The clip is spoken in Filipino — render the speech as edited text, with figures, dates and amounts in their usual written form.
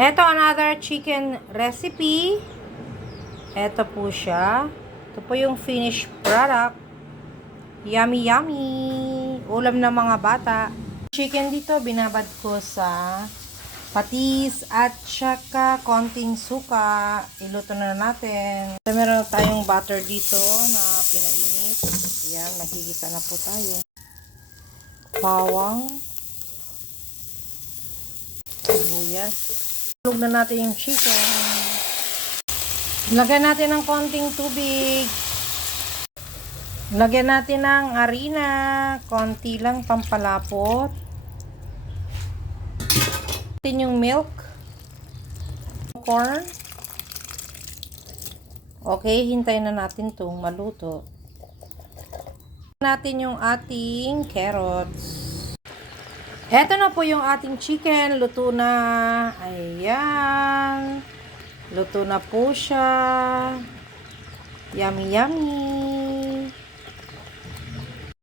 Eto, another chicken recipe. Eto po siya. Ito po yung finished product. Yummy, yummy. Ulam ng mga bata. Chicken dito, binabad ko sa patis at saka konting suka. Iluto na natin. So, meron tayong butter dito na pinainit. Ayan, magigisa na po tayo. Bawang. Sibuyas. Tulog na natin yung chicken. Lagyan natin ng konting tubig. Lagyan natin ng harina. Konti lang pampalapot. Natin yung milk. Corn. Okay, hintayin na natin itong maluto. Natin yung ating carrots. Eto na po yung ating chicken. Luto na. Ayan. Luto na po siya. Yummy, yummy.